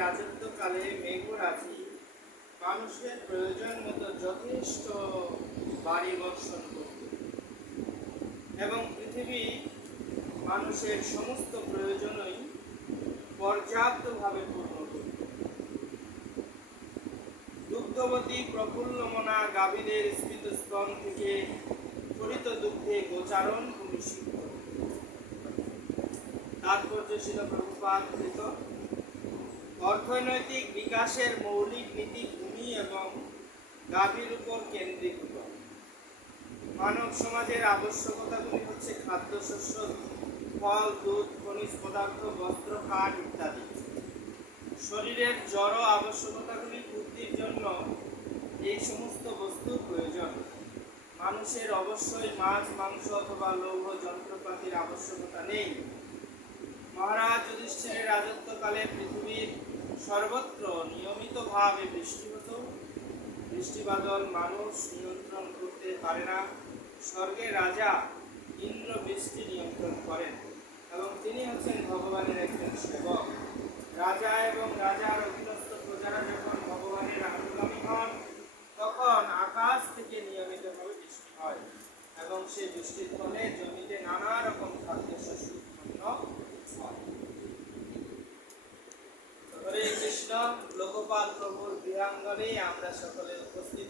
রাজত্বকালে মেঘরাজি মানুষের প্রয়োজন মতো যথেষ্ট বাড়ি বর্ষণ করত এবং পৃথিবী মানুষের সমস্ত প্রয়োজনই পর্যাপ্তভাবে পূর্ণ করত। দুগ্ধবতী প্রফুল্লমনা গাভীদের স্ফীত স্তন থেকে ফলিত দুগ্ধে গোচারণ ভূমি সিদ্ধ। তাৎপর্য ছিল প্রভুপাদ কৃত অর্থনৈতিক বিকাশের মৌলিক নীতি ভূমি এবং গাভীর উপর কেন্দ্রীভূত। মানব সমাজের আবশ্যকতাগুলি হচ্ছে খাদ্যশস্য, ফল, দুধ, খনিজ পদার্থ, বস্ত্র, কাঠ ইত্যাদি। শরীরের জড় আবশ্যকতাগুলি পূর্তির জন্য এই সমস্ত বস্তুর প্রয়োজন। মানুষের অবশ্যই মাছ, মাংস অথবা লৌহ যন্ত্রপাতির আবশ্যকতা নেই। মহারাজ যুধিষ্ঠিরের রাজত্বকালে পৃথিবীর সর্বত্র নিয়মিতভাবে বৃষ্টি হতো। বৃষ্টিবাদল মানুষ নিয়ন্ত্রণ করতে পারে না। স্বর্গের রাজা ইন্দ্র বৃষ্টি নিয়ন্ত্রণ করেন এবং তিনি হচ্ছেন ভগবানের একজন সেবক। রাজা এবং রাজার অধীনস্থ প্রজারা যখন ভগবানের অনুগামী হন তখন আকাশ থেকে নিয়মিতভাবে বৃষ্টি হয় এবং সেই বৃষ্টির ফলে জমিতে নানা রকম খাদ্যশস্য উৎপন্ন হয়। হরে কৃষ্ণ। লোকপাল প্রভুর গৃহাঙ্গনে আমরা সকলে উপস্থিত